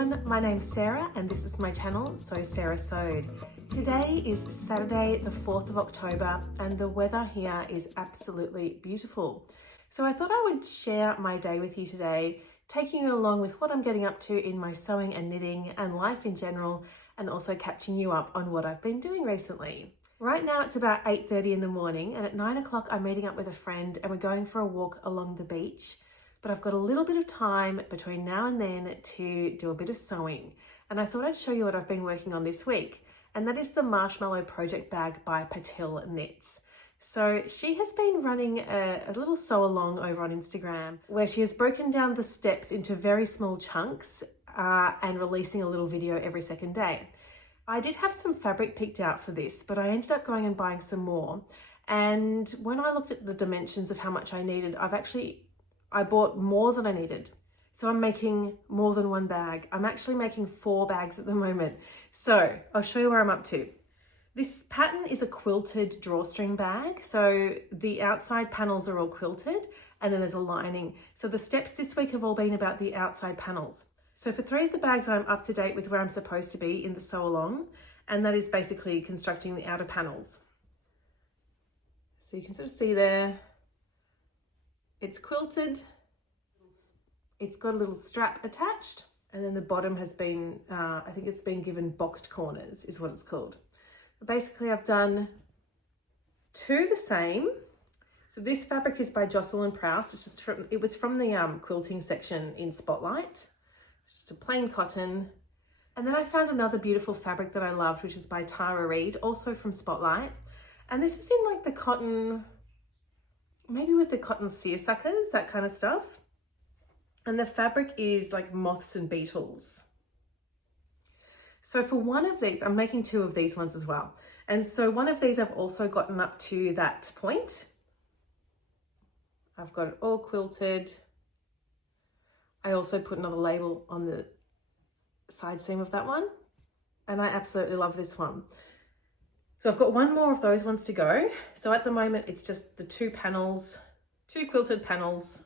everyone, my name's Sarah and this is my channel, So Sarah Sewed. Today is Saturday the 4th of October and the weather here is absolutely beautiful. So I thought I would share my day with you today, taking you along with what I'm getting up to in my sewing and knitting and life in general, and also catching you up on what I've been doing recently. Right now it's about 8:30 in the morning and at 9 o'clock I'm meeting up with a friend and we're going for a walk along the beach. But I've got a little bit of time between now and then to do a bit of sewing. And I thought I'd show you what I've been working on this week. And that is the Marshmallow Project bag by Penelope knits. So she has been running a little sew along over on Instagram where she has broken down the steps into very small chunks and releasing a little video every second day. I did have some fabric picked out for this, but I ended up going and buying some more. And when I looked at the dimensions of how much I needed, I bought more than I needed. So I'm making more than one bag. I'm actually making 4 bags at the moment. So I'll show you where I'm up to. This pattern is a quilted drawstring bag. So the outside panels are all quilted and then there's a lining. So the steps this week have all been about the outside panels. So for 3 of the bags, I'm up to date with where I'm supposed to be in the sew along. And that is basically constructing the outer panels. So you can sort of see there, it's quilted, it's got a little strap attached, and then the bottom has been, I think it's been given boxed corners is what it's called. But basically I've done 2 the same. So this fabric is by Jocelyn Proust. It's just it was from the quilting section in Spotlight. It's just a plain cotton. And then I found another beautiful fabric that I loved, which is by Tara Reid, also from Spotlight. And this was in like the cotton, maybe with the cotton seersuckers, that kind of stuff. And the fabric is like moths and beetles. So for one of these, I'm making 2 of these ones as well. And so one of these I've also gotten up to that point. I've got it all quilted. I also put another label on the side seam of that one. And I absolutely love this one. So I've got 1 more of those ones to go. So at the moment, it's just the 2 panels, 2 quilted panels.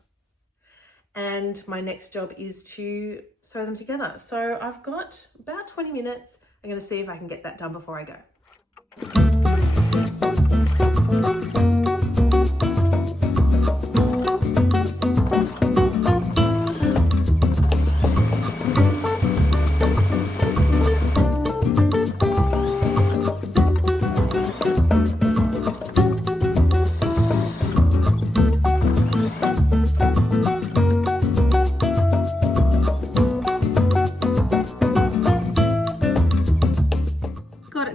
And my next job is to sew them together. So I've got about 20 minutes. I'm going to see if I can get that done before I go.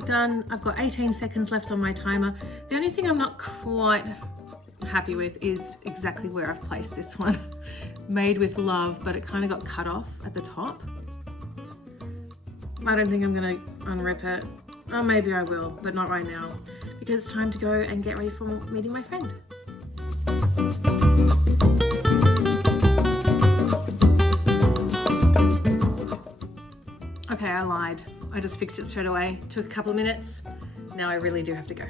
Done. I've got 18 seconds left on my timer. The only thing I'm not quite happy with is exactly where I've placed this one. Made with love, but it kind of got cut off at the top. I don't think I'm gonna unrip it. Or maybe I will, but not right now, because it's time to go and get ready for meeting my friend. Okay, I lied. I just fixed it straight away. Took a couple of minutes. Now I really do have to go.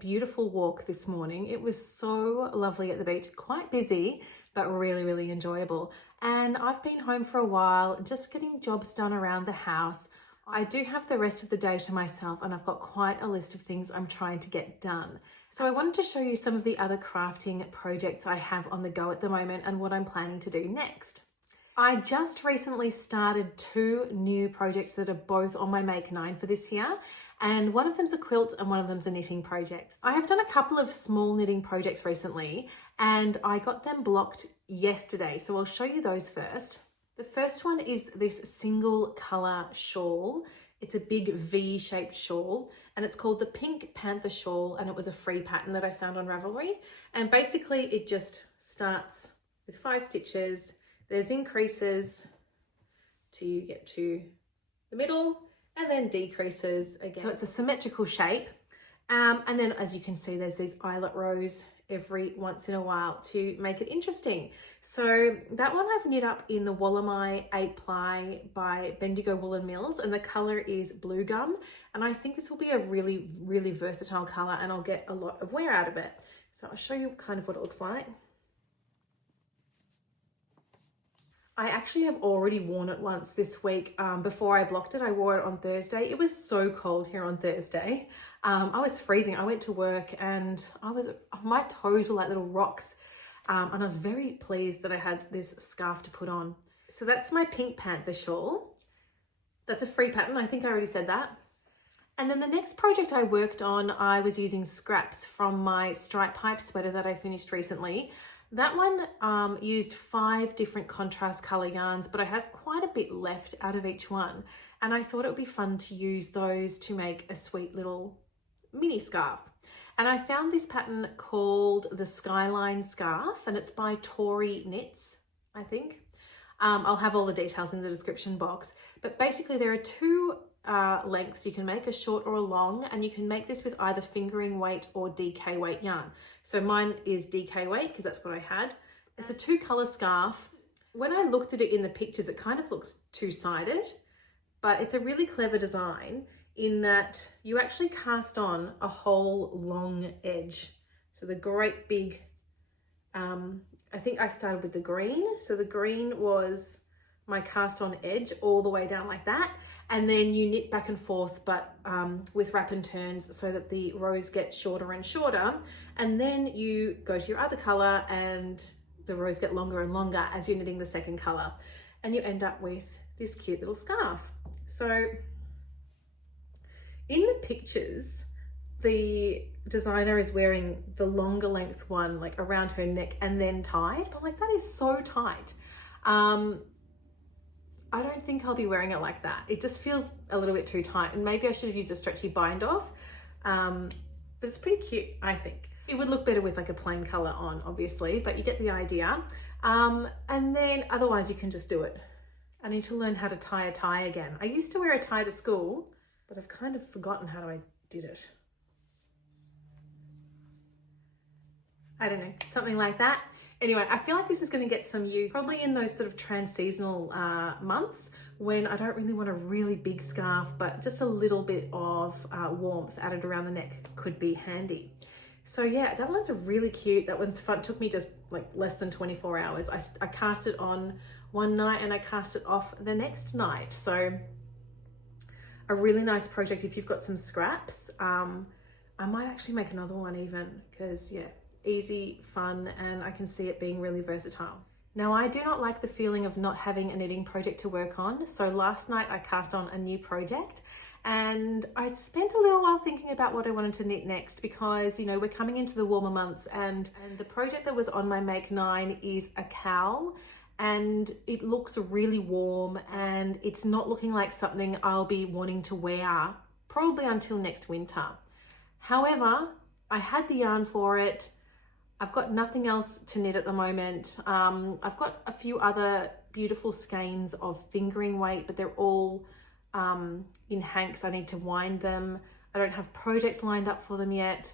Beautiful walk this morning. It was so lovely at the beach, quite busy, but really, really enjoyable. And I've been home for a while, just getting jobs done around the house. I do have the rest of the day to myself and I've got quite a list of things I'm trying to get done. So I wanted to show you some of the other crafting projects I have on the go at the moment and what I'm planning to do next. I just recently started 2 new projects that are both on my Make 9 for this year. And one of them's a quilt and one of them's a knitting project. I have done a couple of small knitting projects recently and I got them blocked yesterday. So I'll show you those first. The first one is this single color shawl. It's a big V-shaped shawl and it's called the Pink Panther shawl, and it was a free pattern that I found on Ravelry. And basically it just starts with 5 stitches. There's increases till you get to the middle, and then decreases again. So it's a symmetrical shape. And then as you can see, there's these eyelet rows every once in a while to make it interesting. So that one I've knit up in the Wallamai 8 ply by Bendigo Woolen Mills, and the color is Blue Gum. And I think this will be a really, really versatile color, and I'll get a lot of wear out of it. So I'll show you kind of what it looks like. I actually have already worn it once this week. Before I blocked it, I wore it on Thursday. It was so cold here on Thursday. I was freezing. I went to work and my toes were like little rocks. And I was very pleased that I had this scarf to put on. So that's my pink Panther shawl. That's a free pattern. I think I already said that. And then the next project I worked on, I was using scraps from my stripe pipe sweater that I finished recently. That one used 5 different contrast color yarns, but I have quite a bit left out of each one. And I thought it would be fun to use those to make a sweet little mini scarf. And I found this pattern called the Skyline Scarf, and it's by Tori Knits, I think. I'll have all the details in the description box. But basically there are 2 lengths you can make, a short or a long, and you can make this with either fingering weight or DK weight yarn. So mine is DK weight because that's what I had. It's a 2-color scarf. When I looked at it in the pictures, it kind of looks 2-sided, but it's a really clever design in that you actually cast on a whole long edge. So the great big, I think I started with the green. So the green was my cast on edge all the way down like that. And then you knit back and forth, but with wrap and turns so that the rows get shorter and shorter. And then you go to your other color and the rows get longer and longer as you're knitting the second color. And you end up with this cute little scarf. So in the pictures, the designer is wearing the longer length one, like around her neck and then tied. But I'm like, that is so tight. I don't think I'll be wearing it like that. It just feels a little bit too tight, and maybe I should have used a stretchy bind off. But it's pretty cute, I think. It would look better with like a plain color on, obviously, but you get the idea. And then otherwise you can just do it. I need to learn how to tie a tie again. I used to wear a tie to school, but I've kind of forgotten how I did it. I don't know, something like that. Anyway, I feel like this is going to get some use probably in those sort of trans-seasonal months when I don't really want a really big scarf, but just a little bit of warmth added around the neck could be handy. So yeah, that one's really cute. That one's fun. It took me just like less than 24 hours. I cast it on one night and I cast it off the next night. So a really nice project if you've got some scraps. I might actually make another one even because yeah, easy, fun, and I can see it being really versatile. Now, I do not like the feeling of not having a knitting project to work on. So last night I cast on a new project and I spent a little while thinking about what I wanted to knit next because, you know, we're coming into the warmer months and the project that was on my Make 9 is a cowl and it looks really warm and it's not looking like something I'll be wanting to wear probably until next winter. However, I had the yarn for it. I've got nothing else to knit at the moment. I've got a few other beautiful skeins of fingering weight, but they're all in hanks. I need to wind them. I don't have projects lined up for them yet.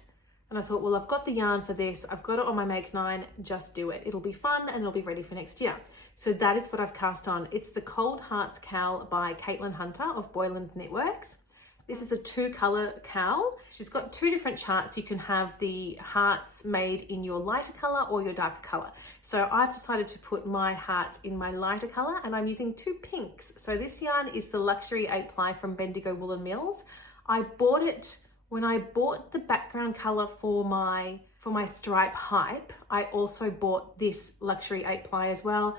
And I thought, well, I've got the yarn for this. I've got it on my Make 9, just do it. It'll be fun and it'll be ready for next year. So that is what I've cast on. It's the Cold Hearts Cowl by Caitlin Hunter of Boyland Knitworks. This is a 2-color cowl. She's got 2 different charts. You can have the hearts made in your lighter color or your darker color. So I've decided to put my hearts in my lighter color and I'm using 2 pinks. So this yarn is the Luxury 8 ply from Bendigo Woolen Mills. I bought it when I bought the background color for my stripe hype. I also bought this Luxury 8 ply as well.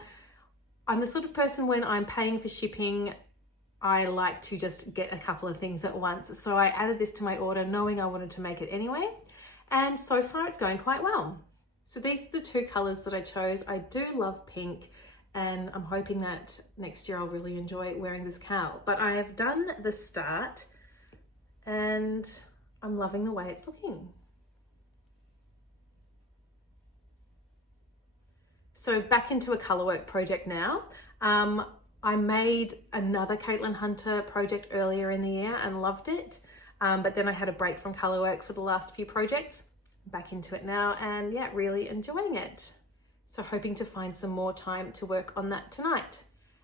I'm the sort of person when I'm paying for shipping, I like to just get a couple of things at once. So I added this to my order knowing I wanted to make it anyway. And so far it's going quite well. So these are the 2 colors that I chose. I do love pink and I'm hoping that next year I'll really enjoy wearing this cowl. But I have done the start and I'm loving the way it's looking. So back into a colourwork project now. I made another Caitlin Hunter project earlier in the year and loved it. But then I had a break from colourwork for the last few projects. Back into it now and yeah, really enjoying it. So hoping to find some more time to work on that tonight.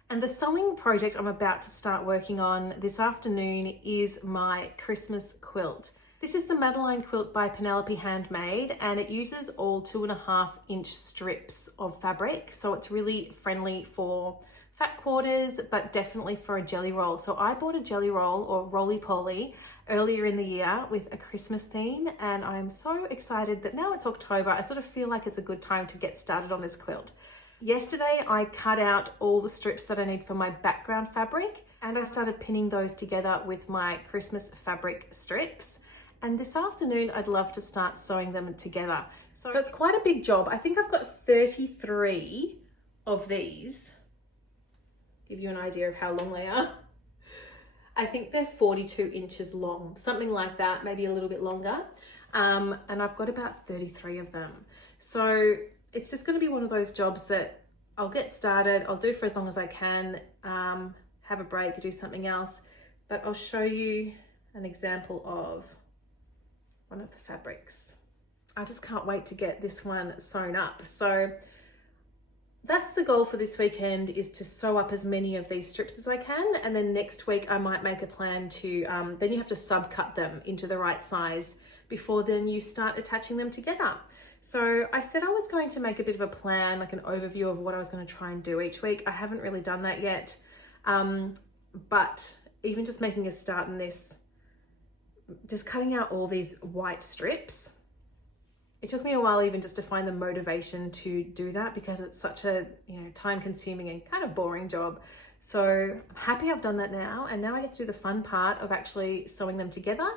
And the sewing project I'm about to start working on this afternoon is my Christmas quilt. This is the Madeline quilt by Penelope Handmade, and it uses all 2.5-inch strips of fabric. So it's really friendly for fat quarters, but definitely for a jelly roll. So I bought a jelly roll or roly-poly earlier in the year with a Christmas theme, and I'm so excited that now it's October, I sort of feel like it's a good time to get started on this quilt. Yesterday, I cut out all the strips that I need for my background fabric, and I started pinning those together with my Christmas fabric strips. And this afternoon, I'd love to start sewing them together. So it's quite a big job. I think I've got 33 of these. Give you an idea of how long they are. I think they're 42 inches long, something like that, maybe a little bit longer. And I've got about 33 of them. So it's just going to be one of those jobs that I'll get started, I'll do for as long as I can, have a break, do something else, but I'll show you an example of one of the fabrics. I just can't wait to get this one sewn up. So that's the goal for this weekend, is to sew up as many of these strips as I can. And then next week I might make a plan to, then you have to subcut them into the right size before then you start attaching them together. So I said I was going to make a bit of a plan, like an overview of what I was going to try and do each week. I haven't really done that yet. But even just making a start in this, just cutting out all these white strips. It took me a while even just to find the motivation to do that, because it's such a, time consuming and kind of boring job. So I'm happy I've done that now. And now I get to do the fun part of actually sewing them together.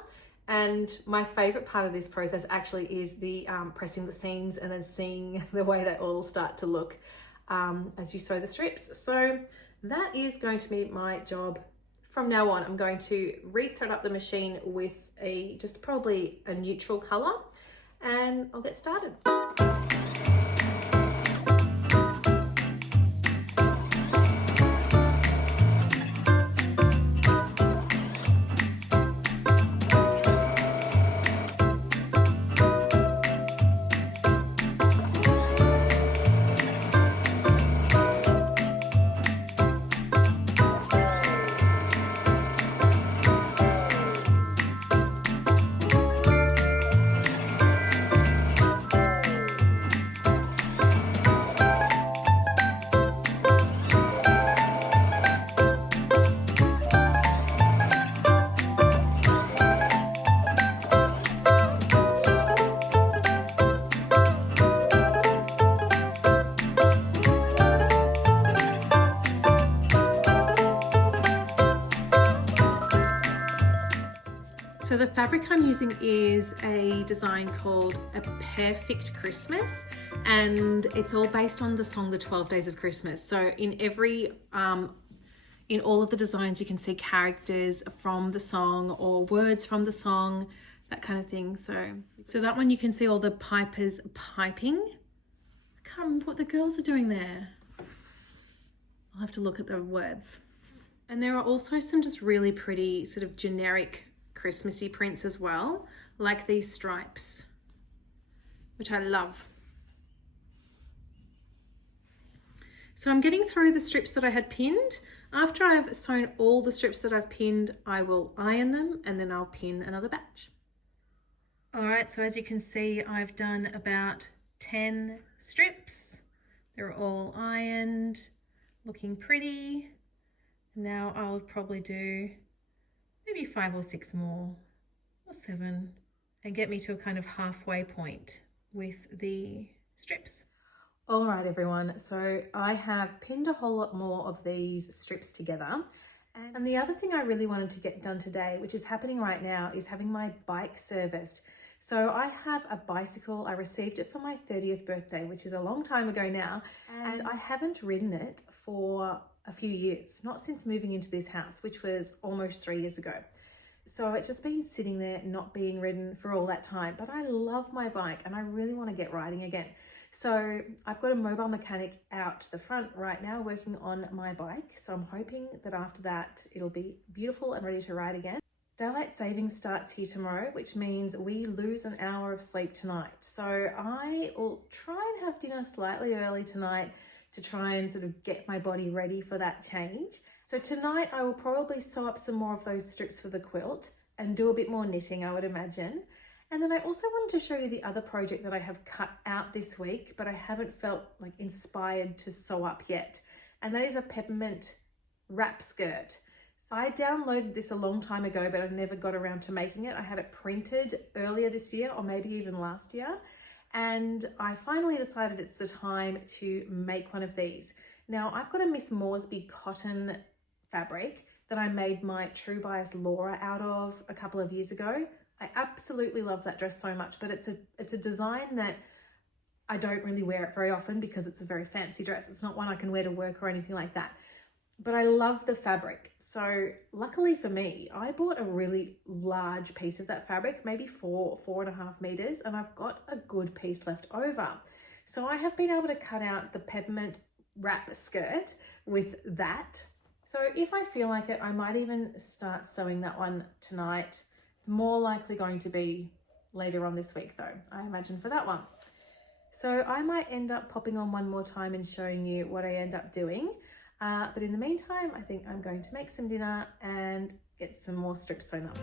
And my favorite part of this process actually is the pressing the seams and then seeing the way they all start to look as you sew the strips. So that is going to be my job from now on. I'm going to re-thread up the machine with just probably a neutral color, and I'll get started. So the fabric I'm using is a design called A Perfect Christmas, and it's all based on the song The 12 Days of Christmas. So in all of the designs, you can see characters from the song or words from the song, that kind of thing. So that one, you can see all the pipers piping. I can't remember what the girls are doing there. I'll have to look at the words. And there are also some just really pretty sort of generic Christmassy prints as well, like these stripes, which I love. So I'm getting through the strips that I had pinned. After I've sewn all the strips that I've pinned, I will iron them and then I'll pin another batch. All right, so as you can see, I've done about 10 strips. They're all ironed, looking pretty. Now I'll probably do maybe 5 or 6 more, or 7, and get me to a kind of halfway point with the strips. All right, everyone, so I have pinned a whole lot more of these strips together. And the other thing I really wanted to get done today, which is happening right now, is having my bike serviced. So I have a bicycle. I received it for my 30th birthday, which is a long time ago now, and I haven't ridden it for a few years, not since moving into this house, which was almost 3 years ago. So it's just been sitting there not being ridden for all that time, but I love my bike and I really want to get riding again. So I've got a mobile mechanic out the front right now working on my bike. So I'm hoping that after that, it'll be beautiful and ready to ride again. Daylight savings starts here tomorrow, which means we lose an hour of sleep tonight. So I will try and have dinner slightly early tonight to try and sort of get my body ready for that change. So tonight I will probably sew up some more of those strips for the quilt and do a bit more knitting, I would imagine. And then I also wanted to show you the other project that I have cut out this week, but I haven't felt like inspired to sew up yet. And that is a peppermint wrap skirt. So I downloaded this a long time ago, but I never got around to making it. I had it printed earlier this year or maybe even last year. And I finally decided it's the time to make one of these. Now I've got a Miss Moresby cotton fabric that I made my True Bias Laura out of a couple of years ago. I absolutely love that dress so much, but it's a design that I don't really wear it very often because it's a very fancy dress. It's not one I can wear to work or anything like that. But I love the fabric. So luckily for me, I bought a really large piece of that fabric, maybe 4.5 meters, and I've got a good piece left over. So I have been able to cut out the peppermint wrap skirt with that. So if I feel like it, I might even start sewing that one tonight. It's more likely going to be later on this week though, I imagine, for that one. So I might end up popping on one more time and showing you what I end up doing. But in the meantime, I think I'm going to make some dinner and get some more strips sewn up.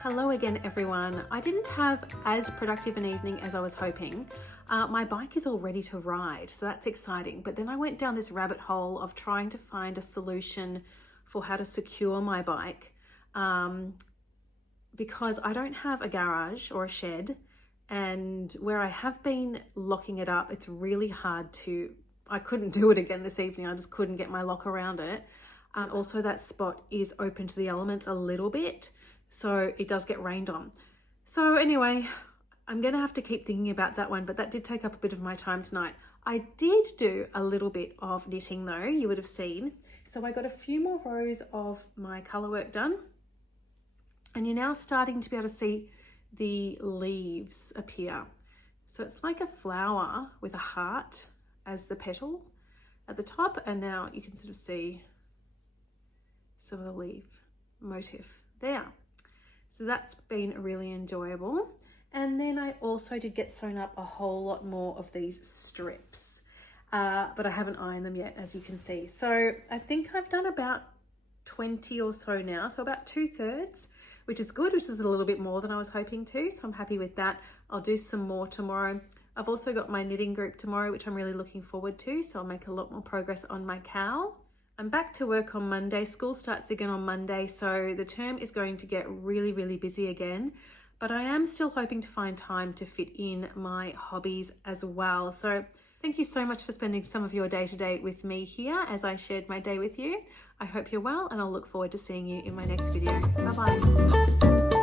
Hello again everyone. I didn't have as productive an evening as I was hoping. My bike is all ready to ride, so that's exciting. But then I went down this rabbit hole of trying to find a solution for how to secure my bike because I don't have a garage or a shed, and where I have been locking it up, it's really hard I couldn't do it again this evening. I just couldn't get my lock around it. Also that spot is open to the elements a little bit, so it does get rained on. So anyway, I'm gonna have to keep thinking about that one, but that did take up a bit of my time tonight. I did do a little bit of knitting though, you would have seen. So I got a few more rows of my colour work done, and you're now starting to be able to see the leaves appear. So it's like a flower with a heart as the petal at the top, and now you can sort of see some of the leaf motif there. So that's been really enjoyable. And then I also did get sewn up a whole lot more of these strips, but I haven't ironed them yet, as you can see. So I think I've done about 20 or so now, so about 2/3, which is good, which is a little bit more than I was hoping to, so I'm happy with that. I'll do some more tomorrow. I've also got my knitting group tomorrow, which I'm really looking forward to, so I'll make a lot more progress on my cowl. I'm back to work on Monday. School starts again on Monday, so the term is going to get really, really busy again. But I am still hoping to find time to fit in my hobbies as well. So thank you so much for spending some of your day-to-day with me here as I shared my day with you. I hope you're well, and I'll look forward to seeing you in my next video. Bye-bye.